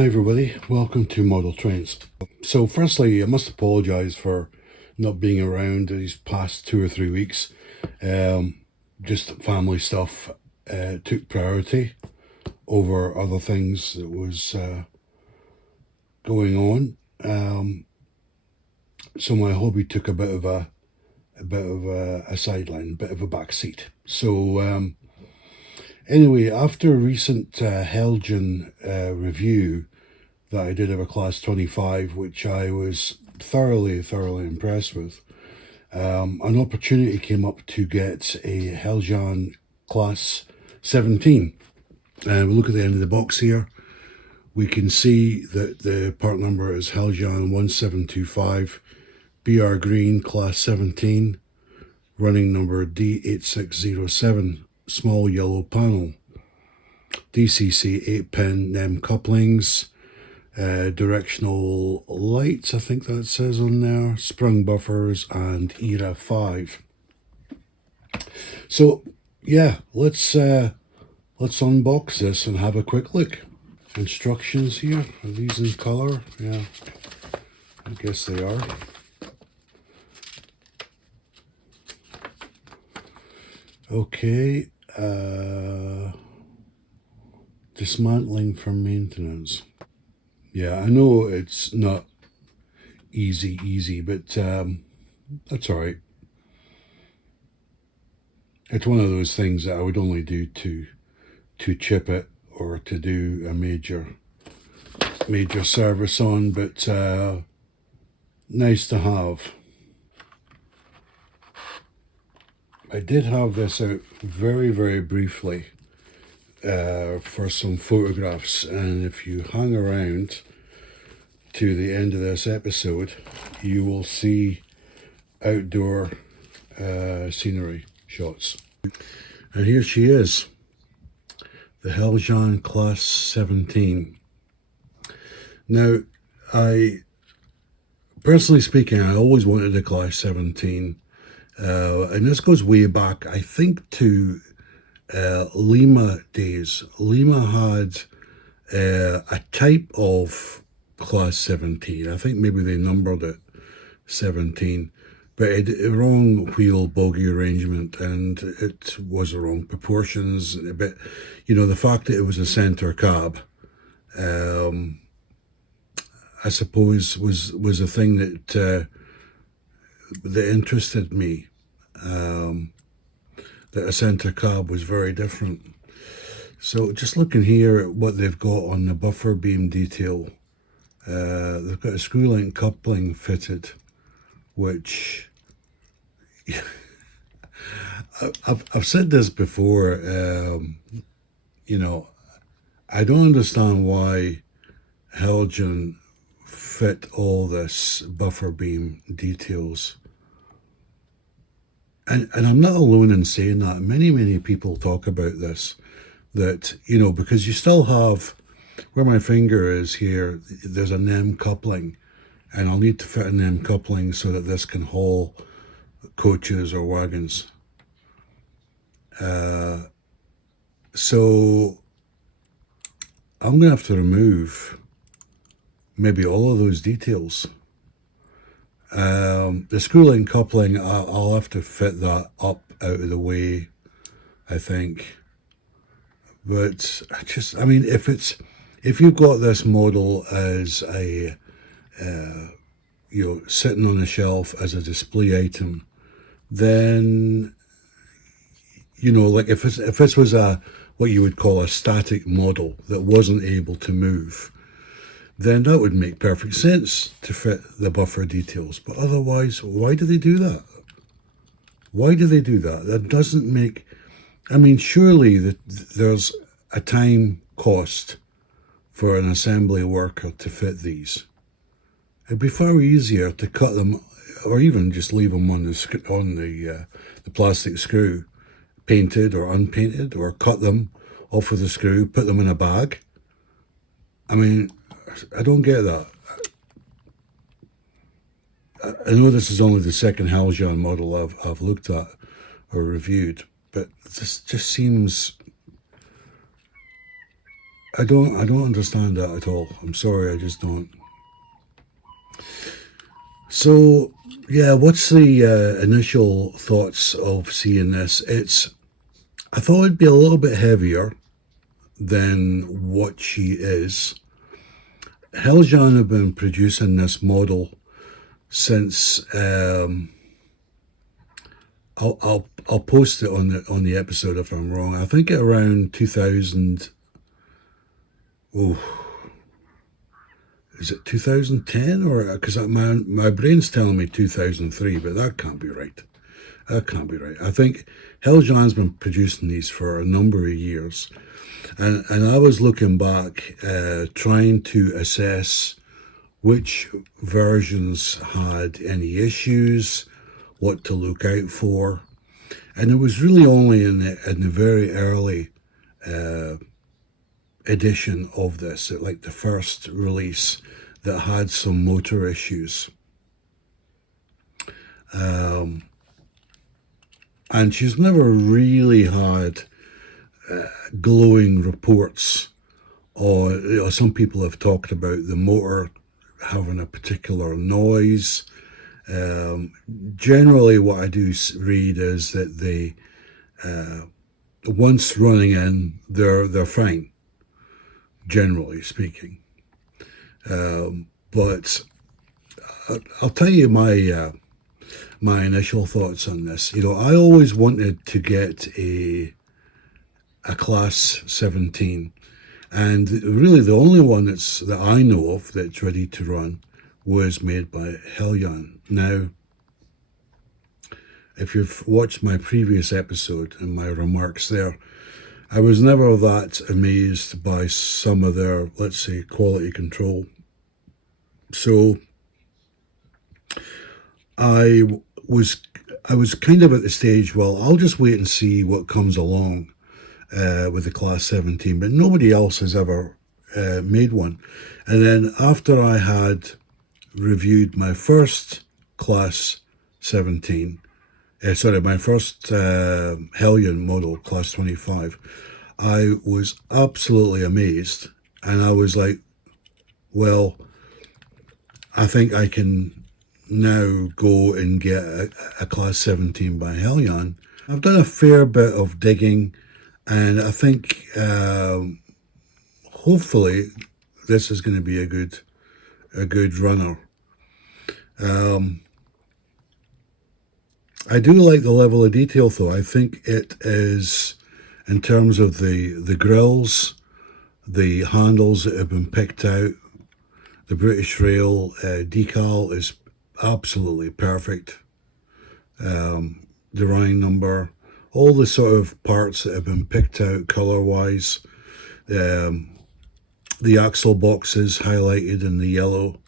Hi everybody, welcome to Model Trains. So firstly, I must apologise for not being around these past 2 or 3 weeks. Just family stuff took priority over other things that was going on. So my hobby took a bit of a sideline, a bit of a back seat. So anyway, after a recent Heljan review that I did of a Class 25, which I was thoroughly impressed with, an opportunity came up to get a Heljan Class 17. We look at the end of the box here. We can see that the part number is Heljan 1725, BR Green Class 17, running number D8607, small yellow panel, DCC 8-pin NEM couplings, directional lights, I think that says on there, sprung buffers, and ERA 5. So yeah, let's unbox this and have a quick look. Instructions here, are these in color? Yeah, I guess they are. Okay, dismantling for maintenance. Yeah, I know it's not easy, but that's all right. It's one of those things that I would only do to chip it or to do a major service on, but nice to have. I did have this out very briefly for some photographs, and if you hang around to the end of this episode, you will see outdoor scenery shots. And here she is, the Heljan Class 17. Now, personally speaking, I always wanted a Class 17, and this goes way back, I think, to Lima days. Lima had a type of Class 17. I think maybe they numbered it 17, but it had a wrong wheel bogie arrangement, and it was the wrong proportions. But the fact that it was a centre cab, I suppose was a thing that interested me. That a centre cab was very different. So just looking here at what they've got on the buffer beam detail, they've got a screw link coupling fitted, which I've said this before. I don't understand why Heljan fit all this buffer beam details. And I'm not alone in saying that. Many people talk about this, that, because you still have, where my finger is here, there's a NEM coupling, and I'll need to fit a NEM coupling so that this can haul coaches or wagons. So I'm going to have to remove maybe all of those details. The screw link coupling, I'll have to fit that up out of the way, I think. But if you've got this model as a sitting on a shelf as a display item, then like if this was what you would call a static model that wasn't able to move, then that would make perfect sense to fit the buffer details. But otherwise, why do they do that? Why do they do that? That doesn't make... surely there's a time cost for an assembly worker to fit these. It'd be far easier to cut them, or even just leave them on the plastic screw, painted or unpainted, or cut them off with a screw, put them in a bag. I don't get that. I know this is only the second Heljan model I've looked at or reviewed, but this just seems I don't understand that at all. I'm sorry, I just don't. So yeah, what's the initial thoughts of seeing this? I thought it'd be a little bit heavier than what she is. Heljan have been producing this model since I'll post it on the episode if I'm wrong. I think around 2000. Oh, is it 2010 or because my brain's telling me 2003, but that can't be right. That can't be right. I think Heljan's been producing these for a number of years, and I was looking back, trying to assess which versions had any issues, what to look out for, and it was really only in the very early edition of this, like the first release, that had some motor issues. And she's never really had glowing reports, or some people have talked about the motor having a particular noise. Generally, what I do read is that they, once running in, they're fine, generally speaking. But I'll tell you my initial thoughts on this. I always wanted to get a Class 17, and really the only one that I know of that's ready to run was made by Heljan. Now, if you've watched my previous episode and my remarks there, I was never that amazed by some of their, let's say, quality control. So I was kind of at the stage, well, I'll just wait and see what comes along with the Class 17, but nobody else has ever made one. And then after I had reviewed my first Class 17, my first Heljan model, Class 25, I was absolutely amazed. And I was like, well, I think I can now go and get a Class 17 by Heljan. I've done a fair bit of digging, and I think hopefully this is going to be a good runner. I do like the level of detail, though. I think it is, in terms of the grills, the handles that have been picked out, the British Rail decal is absolutely perfect. The Rhine number, all the sort of parts that have been picked out color-wise, the axle boxes highlighted in the yellow,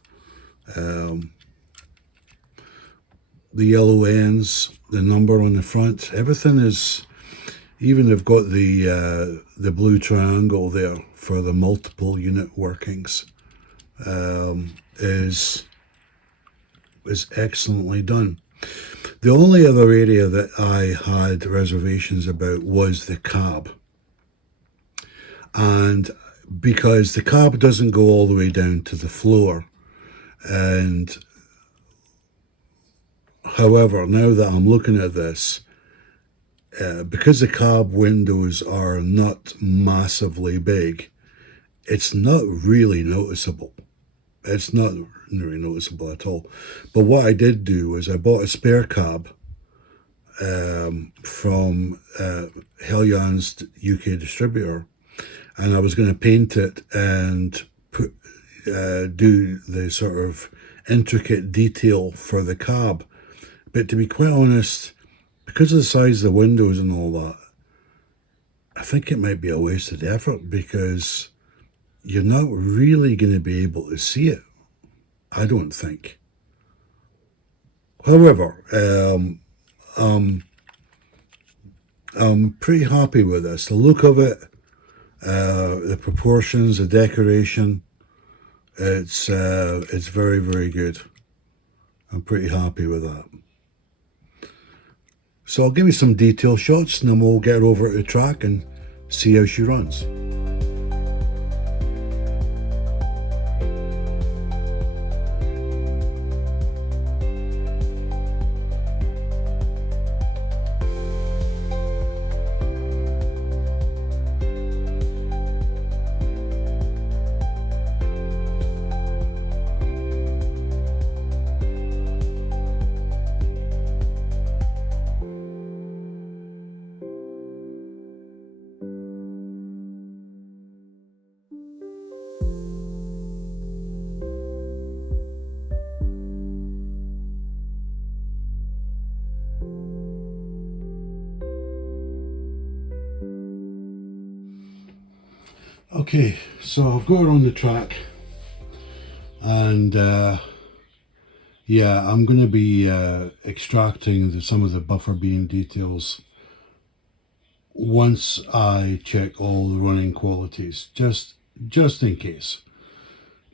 the yellow ends, the number on the front, everything is, even they've got the blue triangle there for the multiple unit workings, is excellently done. The only other area that I had reservations about was the cab. And because the cab doesn't go all the way down to the floor, and however, now that I'm looking at this, because the cab windows are not massively big, it's not really noticeable. It's not really noticeable at all. But what I did do was I bought a spare cab from Heljan's UK distributor, and I was going to paint it and do the sort of intricate detail for the cab. But to be quite honest, because of the size of the windows and all that, I think it might be a wasted effort, because you're not really going to be able to see it, I don't think. However, I'm pretty happy with this. The look of it, the proportions, the decoration, it's very, very good. I'm pretty happy with that. So I'll give you some detail shots, and then we'll get her over to the track and see how she runs. Okay, so I've got her on the track, and yeah, I'm going to be extracting some of the buffer beam details once I check all the running qualities, just in case,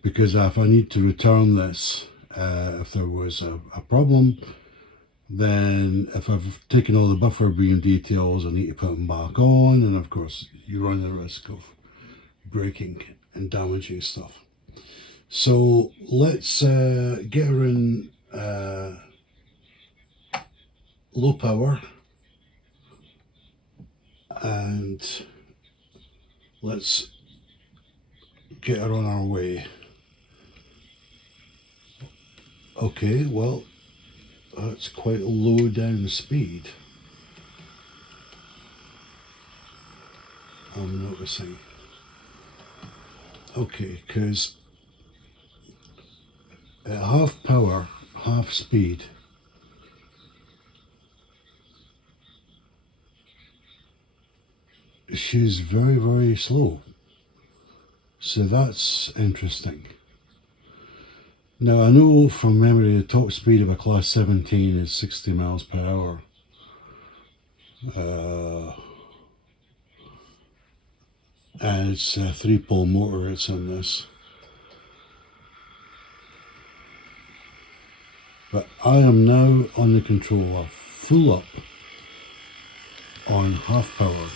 because if I need to return this, if there was a problem, then if I've taken all the buffer beam details, I need to put them back on, and of course you run the risk of breaking and damaging stuff. So let's get her in low power, and let's get her on our way. Okay, well, that's quite a low down speed, I'm noticing. Okay, because at half power, half speed, she's very, very slow. So that's interesting. Now I know from memory the top speed of a Class 17 is 60 miles per hour. And it's a 3-pole motor it's on this. But I am now on the controller full up on half power.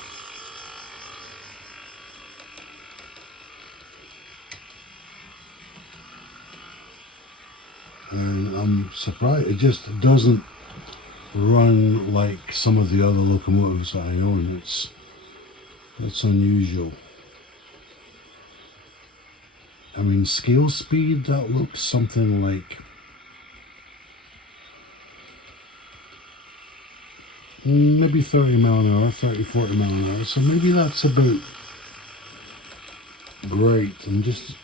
And I'm surprised it just doesn't run like some of the other locomotives that I own. It's unusual. I mean, scale speed, that looks something like maybe 30 mile an hour, 30, 40 mile an hour. So maybe that's about right. And just,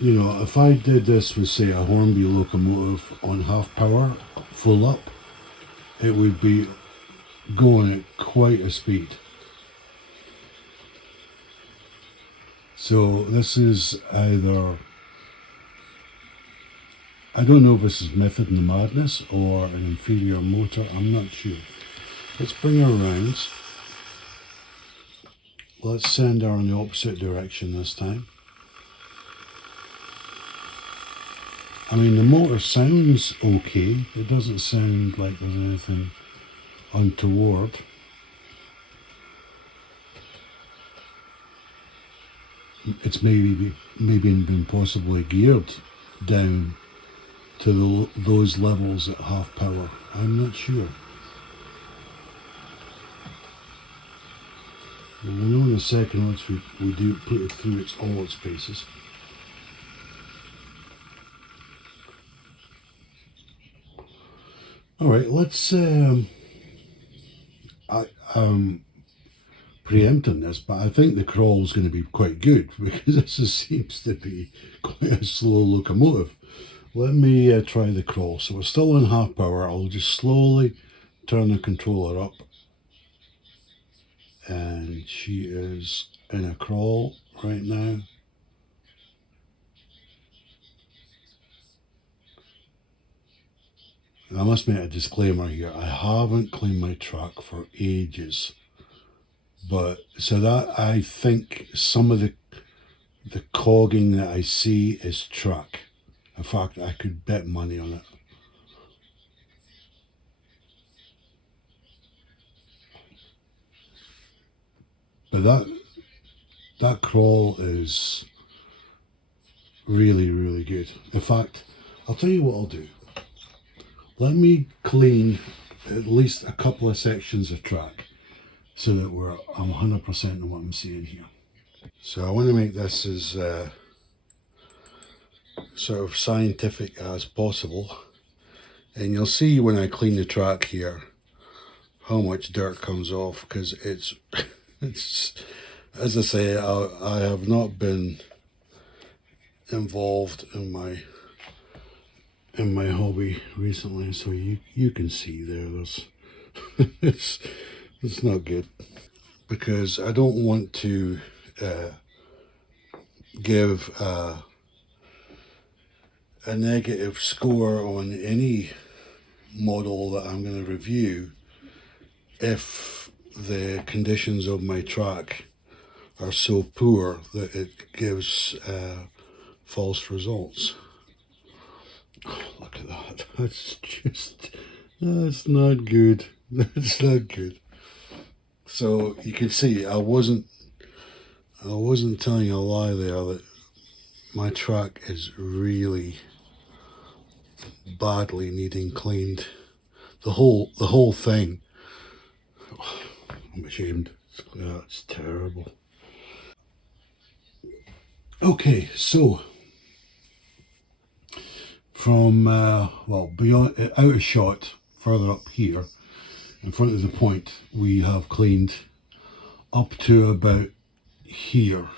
you know, if I did this with, say, a Hornby locomotive on half power, full up, it would be going at quite a speed. So this is either, I don't know if this is Method in the Madness or an inferior motor, I'm not sure. Let's bring her around. Let's send her in the opposite direction this time. I mean, the motor sounds okay. It doesn't sound like there's anything untoward. It's maybe been possibly geared down to those levels at half power. I'm not sure. We'll know in a second once we do put it through all its paces. All right, let's. I'm preempting this, but I think the crawl is going to be quite good because this seems to be quite a slow locomotive. Let me try the crawl. So we're still on half power. I'll just slowly turn the controller up, and she is in a crawl right now. I must make a disclaimer here. I haven't cleaned my truck for ages, but so that I think some of the cogging that I see is truck. In fact, I could bet money on it. But that crawl is really, really good. In fact, I'll tell you what I'll do. Let me clean at least a couple of sections of track so that I'm 100% on what I'm seeing here. So I want to make this as sort of scientific as possible. And you'll see when I clean the track here how much dirt comes off, because it's as I say, I have not been involved in my hobby recently, so you can see there's it's not good, because I don't want to give a negative score on any model that I'm going to review if the conditions of my track are so poor that it gives false results. Oh, look at that. That's not good. That's not good. So you can see I wasn't telling a lie there that my track is really badly needing cleaned. The whole thing. I'm ashamed. It's terrible. Okay, so from beyond out of shot, further up here, in front of the point, we have cleaned up to about here.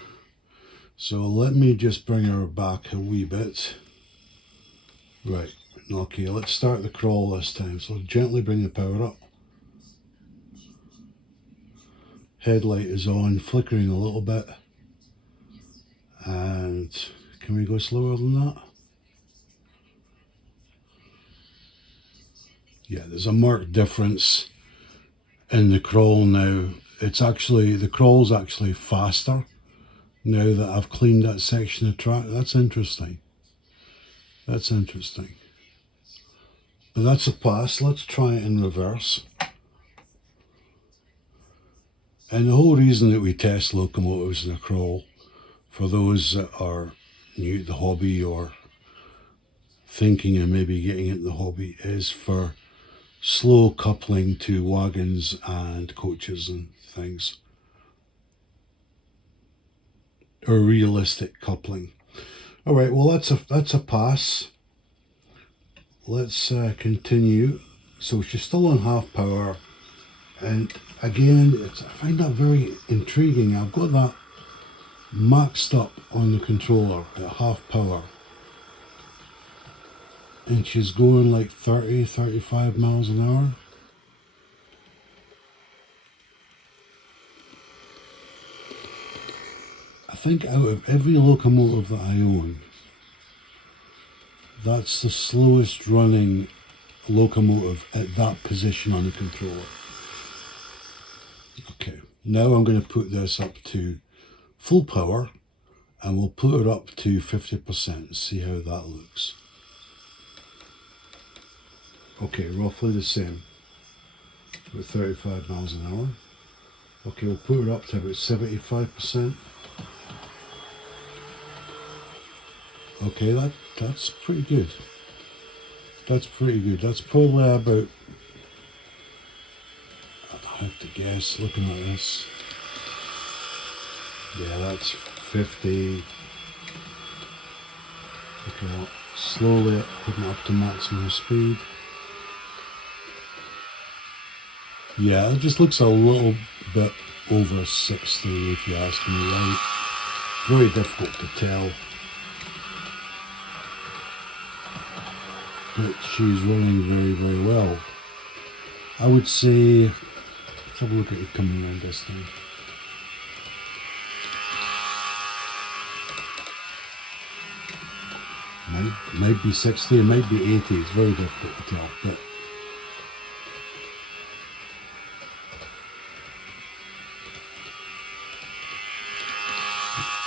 So let me just bring her back a wee bit. Right, okay, let's start the crawl this time. So gently bring the power up. Headlight is on, flickering a little bit. And can we go slower than that? Yeah, there's a marked difference in the crawl now. The crawl's actually faster now that I've cleaned that section of track. That's interesting. That's interesting. But that's a pass. Let's try it in reverse. And the whole reason that we test locomotives in a crawl, for those that are new to the hobby or thinking of maybe getting into the hobby, is for slow coupling to wagons and coaches and things, or realistic coupling. All right, well that's a pass. Let's continue. So she's still on half power, and again, I find that very intriguing. I've got that maxed up on the controller at half power, and she's going like 35 miles an hour. I think out of every locomotive that I own, that's the slowest running locomotive at that position on the controller. Okay, now I'm going to put this up to full power, and we'll put it up to 50% and see how that looks. Okay, roughly the same, about 35 miles an hour. Okay, we'll put it up to about 75%. Okay, that's pretty good. That's pretty good. That's probably about, I have to guess, looking at this. Yeah, that's 50. Okay, slowly putting it up to maximum speed. Yeah, it just looks a little bit over 60 if you ask me, right? Very difficult to tell. But she's running very, very well. I would say, let's have a look at it coming around this thing. Might be 60, it might be 80, it's very difficult to tell. But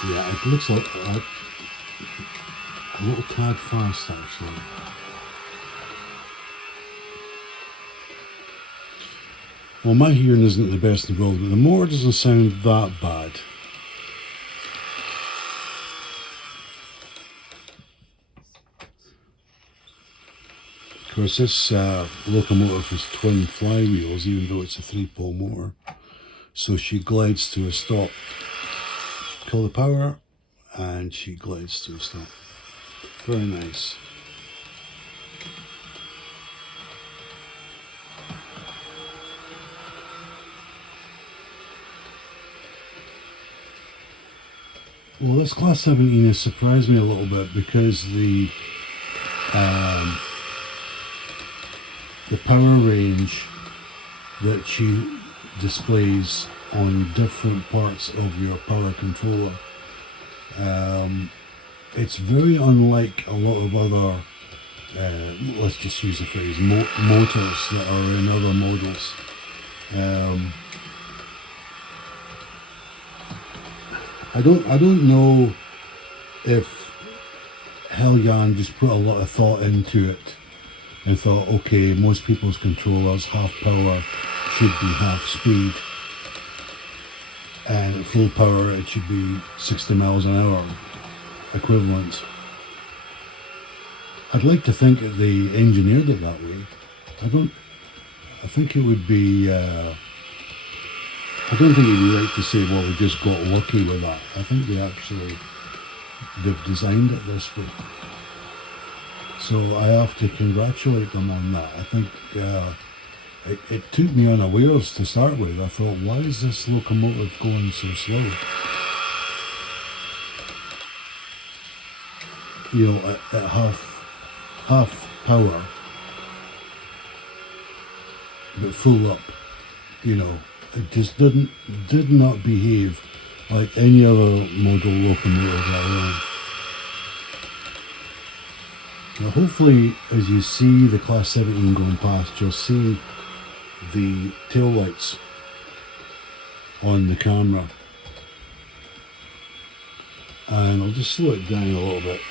yeah, it looks like a little tad fast actually. Well, my hearing isn't the best in the world, but the motor doesn't sound that bad. Of course, this locomotive is twin flywheels, even though it's a 3-pole motor. So she glides to a stop. Kill the power, and she glides to a stop. Very nice. Well, this Class 17 has surprised me a little bit because the power range that she displays on different parts of your power controller. It's very unlike a lot of other, let's just use the phrase, motors that are in other models. I don't know if Heljan just put a lot of thought into it and thought, okay, most people's controllers, half power should be half speed, and at full power it should be 60 miles an hour equivalent. I'd like to think that they engineered it that way. I think it would be, I don't think it'd be right to say, well, we just got lucky with that. I think they've designed it this way. So I have to congratulate them on that. I think it took me unawares to start with. I thought, why is this locomotive going so slow? You know, at half power, but full up, you know, it just did not behave like any other model locomotive I own. Now hopefully, as you see the Class 17 going past, you'll see the tail lights on the camera. And I'll just slow it down a little bit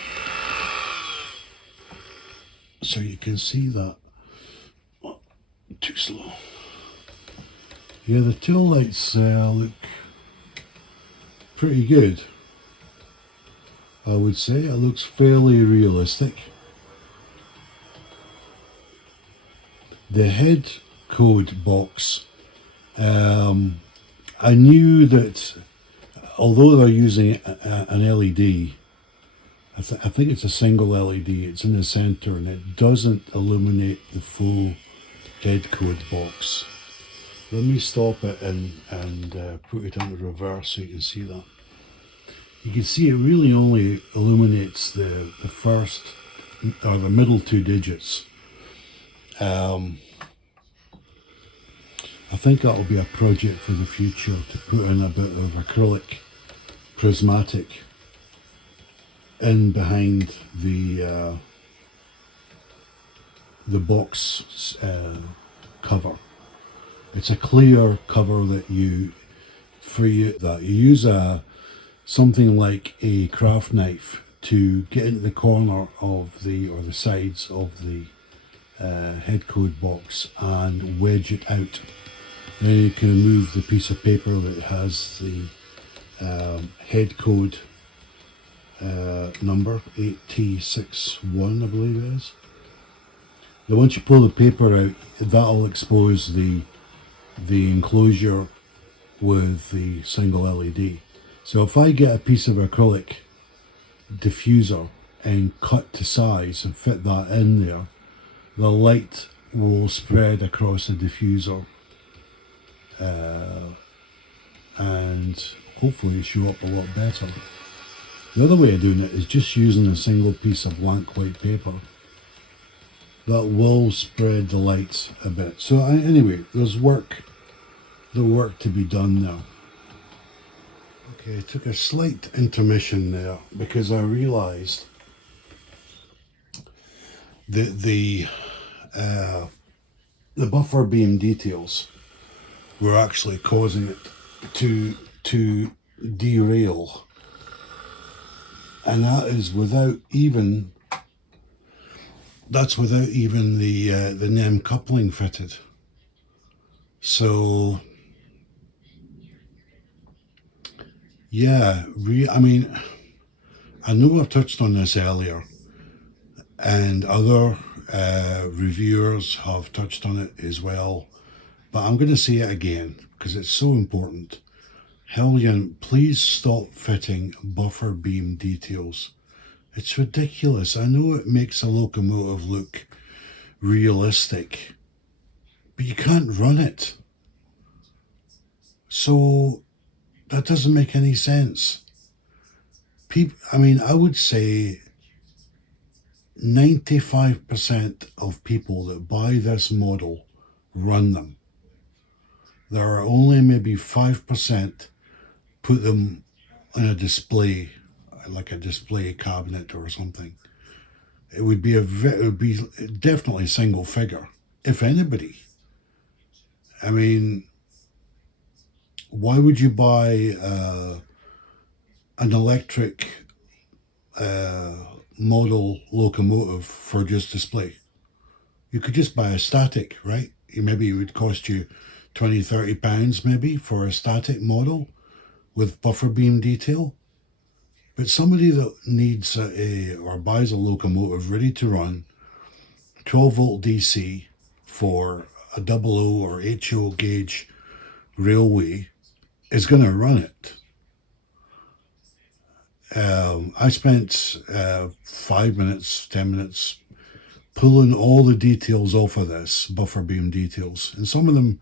so you can see that. Oh, too slow. Yeah, the tail lights look pretty good, I would say. It looks fairly realistic. The head code box, I knew that although they're using an LED, I think it's a single LED, it's in the center and it doesn't illuminate the full head code box. Let me stop it and put it into reverse so you can see that. You can see it really only illuminates the first or the middle two digits. I think that'll be a project for the future, to put in a bit of acrylic prismatic in behind the box cover. It's a clear cover that you use something like a craft knife to get into the corner of the sides of the head code box and wedge it out. Then you can remove the piece of paper that has the head code number 8T61, I believe it is. Then once you pull the paper out, that'll expose the enclosure with the single LED. So if I get a piece of acrylic diffuser and cut to size and fit that in there, the light will spread across the diffuser and hopefully show up a lot better. The other way of doing it is just using a single piece of blank white paper. That will spread the light a bit. So anyway, there's work to be done now. Okay, I took a slight intermission there because I realised that the buffer beam details were actually causing it to derail, and that's without even the NEM coupling fitted. So yeah, I mean, I know I've touched on this earlier, and other reviewers have touched on it as well, but I'm going to say it again because it's so important. Heljan, please stop fitting buffer beam details. It's ridiculous. I know it makes a locomotive look realistic, but you can't run it. So that doesn't make any sense. I would say 95% of people that buy this model run them. there are only maybe 5% put them on a display, like a display cabinet or something. It would be it would be definitely single figure, if anybody. I mean, why would you buy an electric model locomotive for just display? You could just buy a static, right? Maybe it would cost you 20, 30 pounds maybe for a static model with buffer beam detail. But somebody that needs or buys a locomotive ready to run 12 volt DC for a double O or HO gauge railway is going to run it. I spent 5 minutes, 10 minutes pulling all the details off of this, buffer beam details. And some of them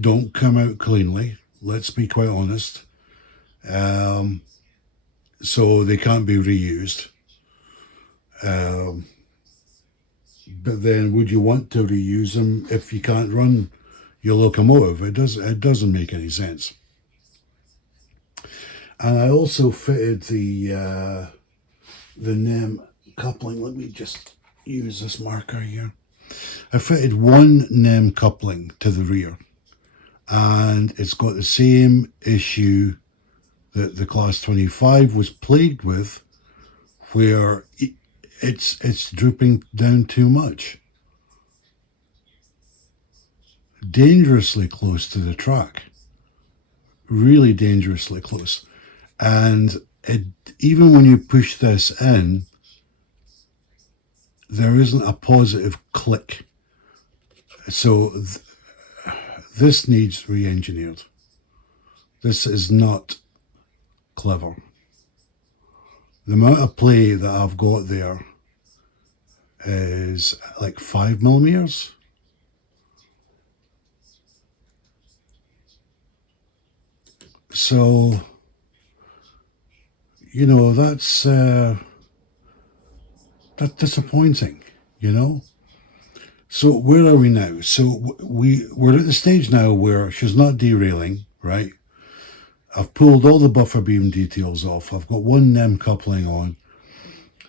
don't come out cleanly, let's be quite honest. So they can't be reused. But then would you want to reuse them if you can't run your locomotive? It doesn't make any sense. And I also fitted the NEM coupling. Let me just use this marker here. I fitted one NEM coupling to the rear, and it's got the same issue that the Class 25 was plagued with, where it's drooping down too much. Dangerously close to the track. Really dangerously close. And even when you push this in, there isn't a positive click. So this needs re-engineered. This is not clever. The amount of play that I've got there is like 5 millimeters. So, you know, that's disappointing, you know. So where are we now? So we're at the stage now where she's not derailing, right? I've pulled all the buffer beam details off. I've got one NEM coupling on.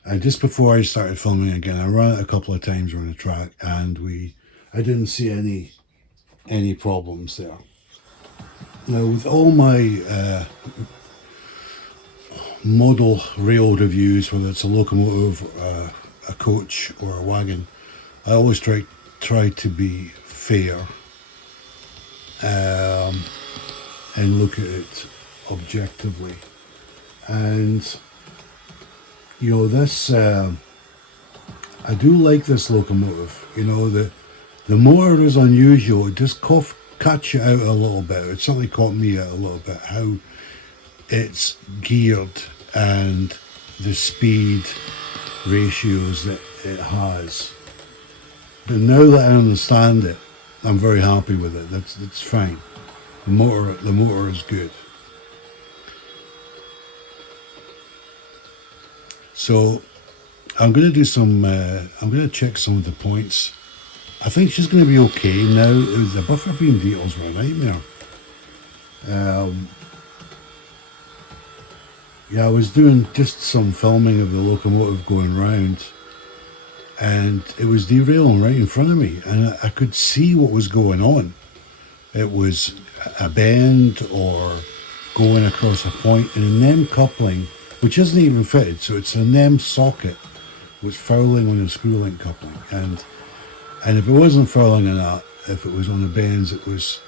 And just before I started filming again, I ran it a couple of times around the track, and I didn't see any problems there. Now, with all my model rail reviews, whether it's a locomotive, a coach, or a wagon, I always try to be fair and look at it objectively. And you know, this I do like this locomotive. You know, the motor is unusual. It just caught you out a little bit. It certainly caught me out a little bit, how it's geared and the speed ratios that it has. But now that I understand it, I'm very happy with it. That's fine. The motor is good. So I'm going to do some. I'm going to check some of the points. I think she's going to be okay now. The buffer beam details were a nightmare. Yeah, I was doing just some filming of the locomotive going round, and it was derailing right in front of me, and I could see what was going on. It was a bend or going across a point, and a NEM coupling, which isn't even fitted, so it's a NEM socket, was fouling on the screw link coupling, and if it wasn't fouling on that, if it was on the bends, it was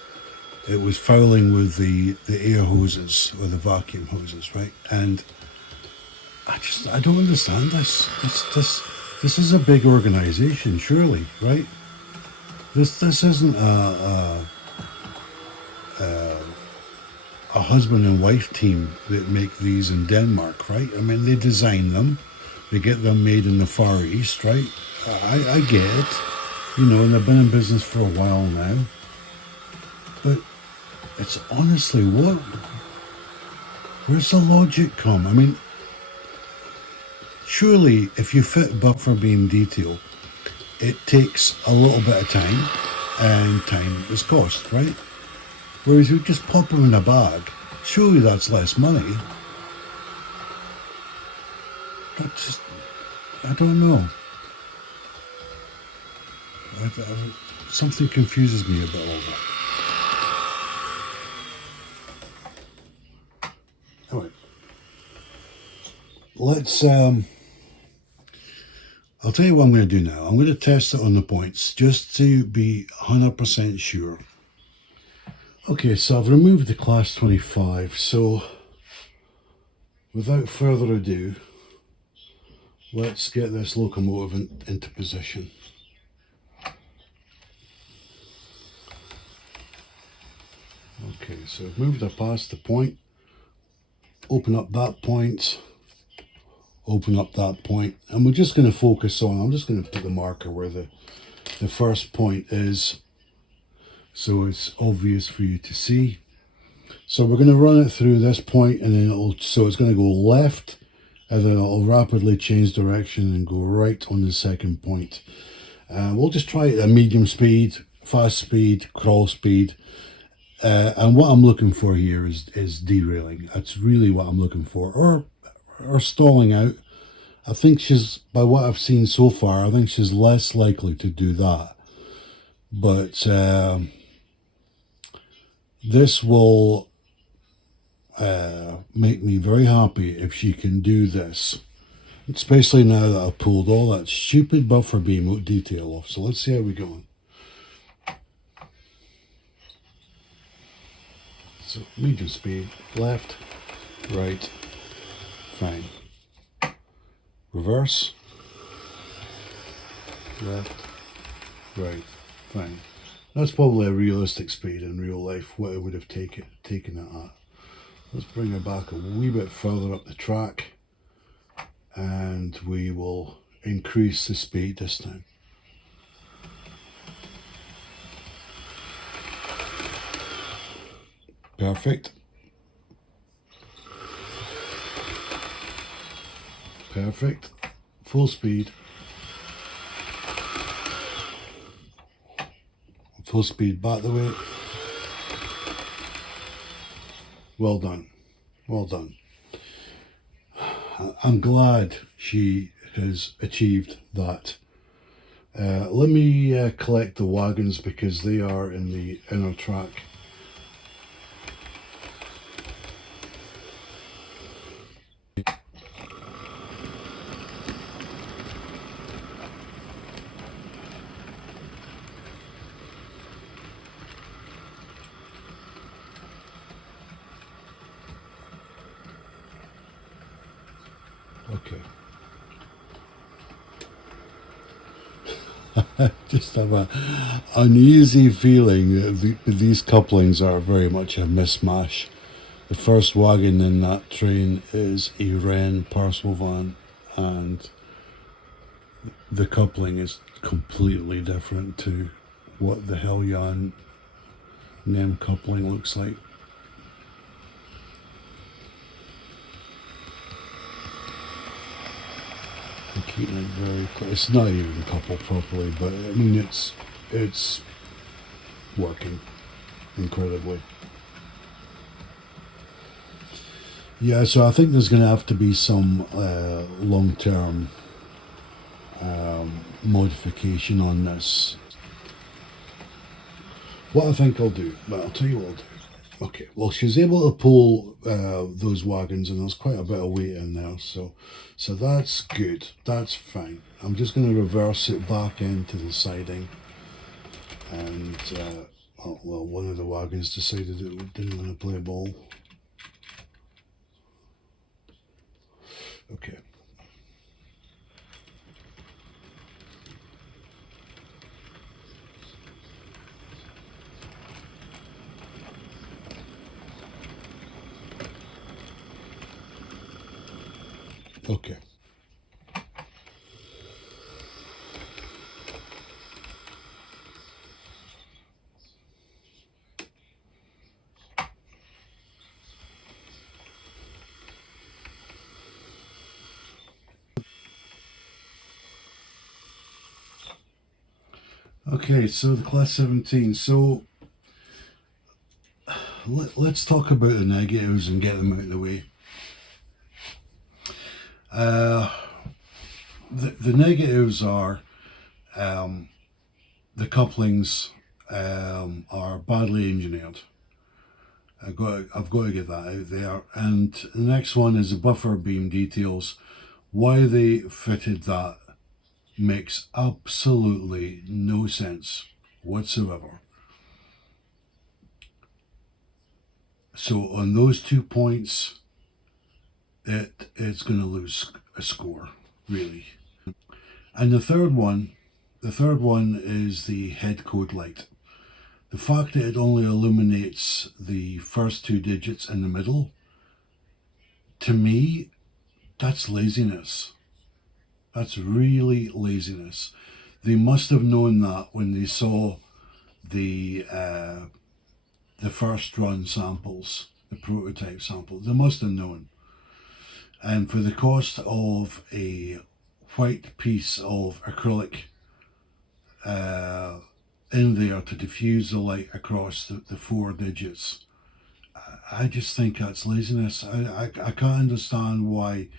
fouling with the air hoses or the vacuum hoses, right? And I don't understand this. This is a big organization, surely, right? This isn't a husband and wife team that make these in Denmark, right? I mean, they design them, they get them made in the Far East, right? I get it, you know, and they've been in business for a while now. But it's honestly, where's the logic come? I mean, surely if you fit buffer beam detail, it takes a little bit of time, and time is cost, right? Whereas you just pop them in a bag, surely that's less money. That's just, I don't know. Something confuses me about all that. Anyway, let's I'll tell you what I'm going to do now. I'm going to test it on the points just to be 100% sure. Okay, so I've removed the Class 25, so without further ado, let's get this locomotive into position. Okay, so I've moved her past the point, open up that point, open up that point, and we're just going to focus on, I'm just going to put the marker where the first point is, so it's obvious for you to see. So we're going to run it through this point, and then so it's going to go left, and then it'll rapidly change direction and go right on the second point. We'll just try it at medium speed, fast speed, crawl speed. And what I'm looking for here is derailing. That's really what I'm looking for, or stalling out. I think she's, by what I've seen so far, I think she's less likely to do that. But this will make me very happy if she can do this, especially now that I've pulled all that stupid buffer beam detail off. So let's see how we're going. So medium speed, left, right, fine. Reverse, left, right, fine. That's probably a realistic speed in real life, what I would have taken it at. Let's bring her back a wee bit further up the track, and we will increase the speed this time. Perfect. Perfect. Full speed. Full speed back the way. Well done. Well done. I'm glad she has achieved that. Let me collect the wagons because they are in the inner track. Okay. Just have an uneasy feeling that these couplings are very much a mismatch. The first wagon in that train is a Wren parcel van, and the coupling is completely different to what the Heljan NEM coupling looks like. I'm keeping it very close. It's not even coupled properly, but I mean it's working incredibly. Yeah, so I think there's going to have to be some long-term modification on this. What I think I'll do, well, I'll tell you what I'll do. Okay, well, she's able to pull those wagons, and there's quite a bit of weight in there, so that's good. That's fine. I'm just going to reverse it back into the siding, and well, one of the wagons decided it didn't want to play ball. Okay. Okay. Okay, so the Class 17. So let's talk about the negatives and get them out of the way. Uh, the negatives are the couplings are badly engineered. I've got to get that out there. And the next one is the buffer beam details. Why they fitted that makes absolutely no sense whatsoever. So on those 2 points, it's going to lose a score, really. And the third one is the head code light. The fact that it only illuminates the first 2 digits in the middle, to me, that's laziness. That's really laziness. They must have known that when they saw the first run samples, the prototype sample. They must have known. And for the cost of a white piece of acrylic in there to diffuse the light across the 4 digits, I just think that's laziness. I can't understand why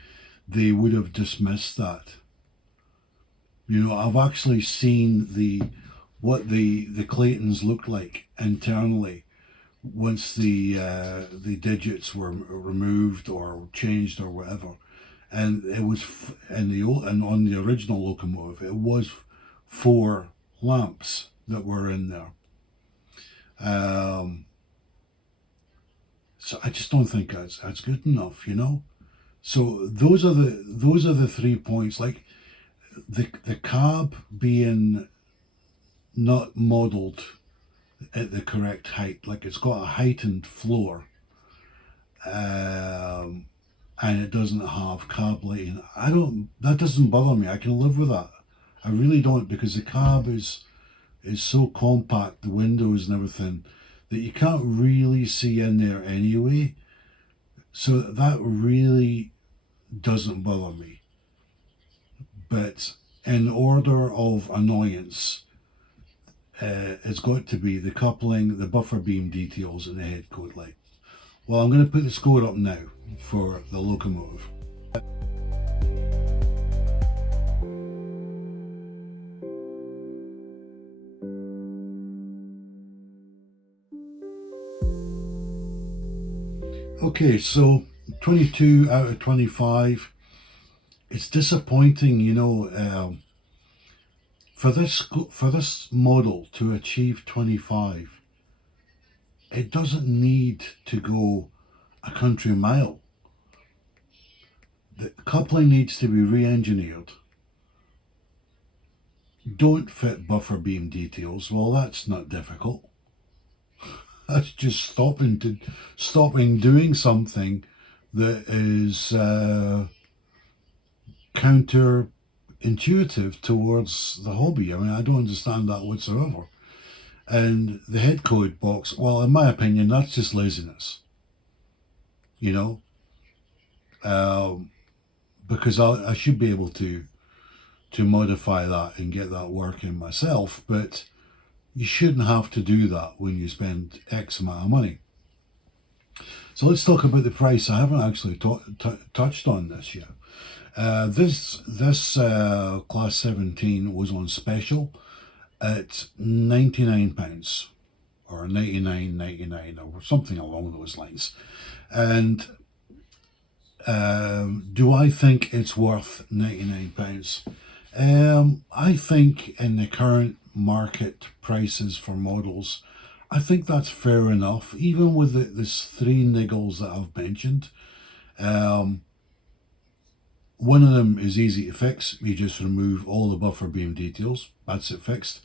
they would have dismissed that. You know, I've actually seen what the Claytons looked like internally once the digits were removed or changed or whatever, and it was and on the original locomotive it was 4 lamps that were in there. So I just don't think that's good enough, you know. So those are the 3 points. Like the cab being not modelled at the correct height, like it's got a heightened floor, and it doesn't have cab lighting. That doesn't bother me. I can live with that. I really don't, because the cab is so compact, the windows and everything, that you can't really see in there anyway. So that really doesn't bother me. But in order of annoyance, it's got to be the coupling, the buffer beam details, and the head code light. Well, I'm going to put the score up now for the locomotive. Okay, so 22 out of 25. It's disappointing, you know, for this model to achieve 25. It doesn't need to go a country mile. The coupling needs to be re-engineered. Don't fit buffer beam details. Well, that's not difficult. That's just stopping doing something that is counterintuitive towards the hobby. I mean, I don't understand that whatsoever. And the head code box, well, in my opinion, that's just laziness. You know, because I should be able to modify that and get that working myself, but you shouldn't have to do that when you spend X amount of money. So let's talk about the price. I haven't actually touched on this yet. This Class 17 was on special at £99 or 99.99 or something along those lines. And do I think it's worth £99? I think in the current market prices for models, I think that's fair enough, even with this 3 niggles that I've mentioned. One of them is easy to fix. You just remove all the buffer beam details. That's it fixed.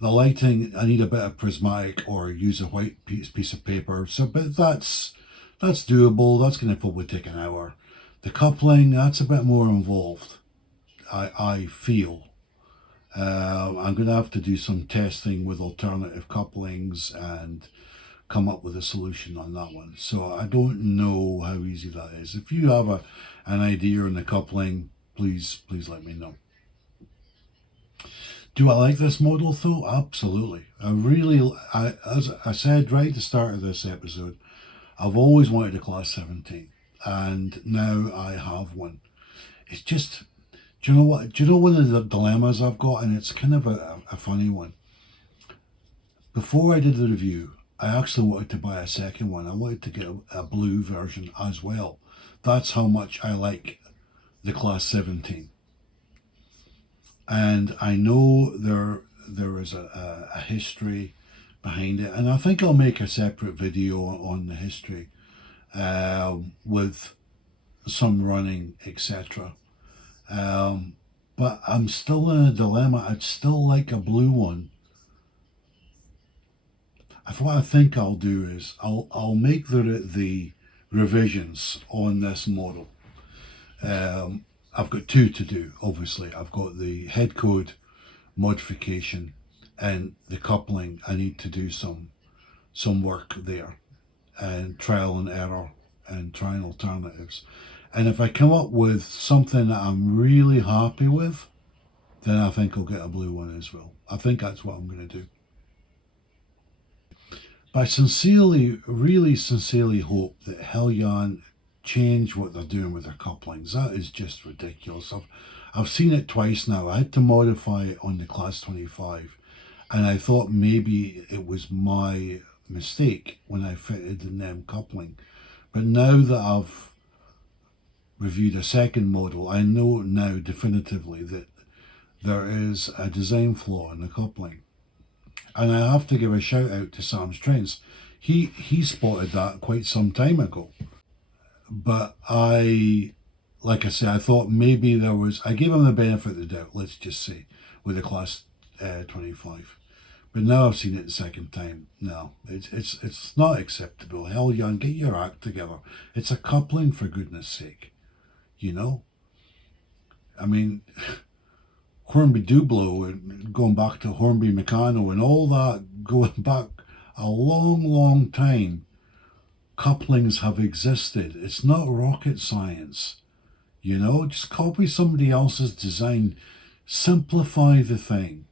The lighting, I need a bit of prismatic or use a white piece of paper. So, but that's doable. That's going to probably take an hour. The coupling, that's a bit more involved, I feel. I'm going to have to do some testing with alternative couplings and come up with a solution on that one. So I don't know how easy that is. If you have an idea on the coupling, please let me know. Do I like this model though? Absolutely. As I said right at the start of this episode, I've always wanted a Class 17, and now I have one. It's just, do you know what? Do you know one of the dilemmas I've got, and it's kind of a funny one. Before I did the review, I actually wanted to buy a second one. I wanted to get a blue version as well. That's how much I like the Class 17. And I know there is a history behind it, and I think I'll make a separate video on the history with some running, etc. But I'm still in a dilemma. I'd still like a blue one. What I think I'll do is I'll make the revisions on this model. I've got two to do. Obviously, I've got the head code modification and the coupling. I need to do some work there, and trial and error, and trying alternatives. And if I come up with something that I'm really happy with, then I think I'll get a blue one as well. I think that's what I'm going to do. But I sincerely, really sincerely hope that Heljan change what they're doing with their couplings. That is just ridiculous. I've seen it twice now. I had to modify it on the Class 25, and I thought maybe it was my mistake when I fitted the NEM coupling. But now that I've reviewed a second model, I know now definitively that there is a design flaw in the coupling. And I have to give a shout out to Sam Strengths. He spotted that quite some time ago. But like I say, I thought maybe I gave him the benefit of the doubt, let's just say, with the Class 25. But now I've seen it the second time. No, it's not acceptable. Heljan, get your act together. It's a coupling, for goodness sake. You know? I mean, Hornby Dublo and going back to Hornby Meccano and all that, going back a long, long time, couplings have existed. It's not rocket science. You know, just copy somebody else's design, simplify the thing,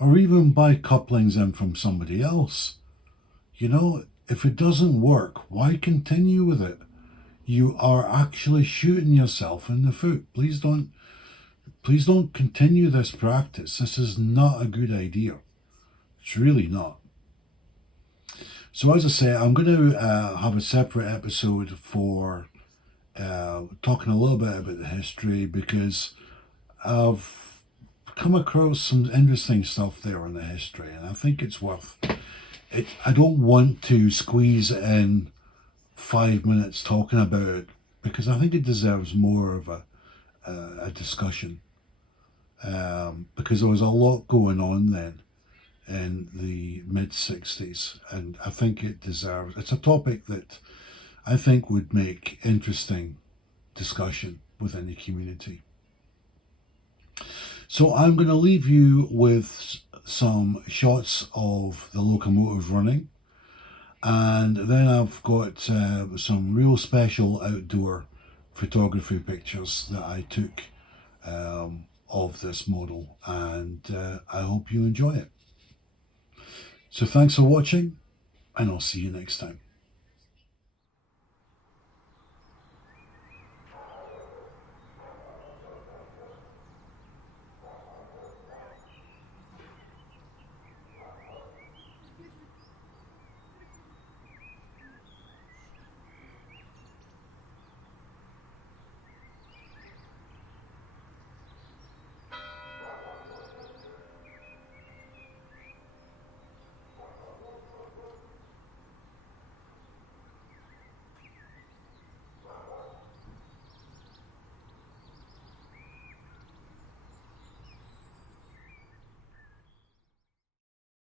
or even buy couplings in from somebody else. You know, if it doesn't work, why continue with it? You are actually shooting yourself in the foot. Please don't continue this practice. This is not a good idea. It's really not. So as I say, I'm going to have a separate episode for talking a little bit about the history, because I've come across some interesting stuff there on the history, and I think it's worth it. I don't want to squeeze in 5 minutes talking about it, because I think it deserves more of a discussion, because there was a lot going on then in the mid-60s, and I think it's a topic that I think would make interesting discussion within the community. So I'm going to leave you with some shots of the locomotive running, and then I've got some real special outdoor photography pictures that I took of this model, and I hope you enjoy it. So thanks for watching, and I'll see you next time.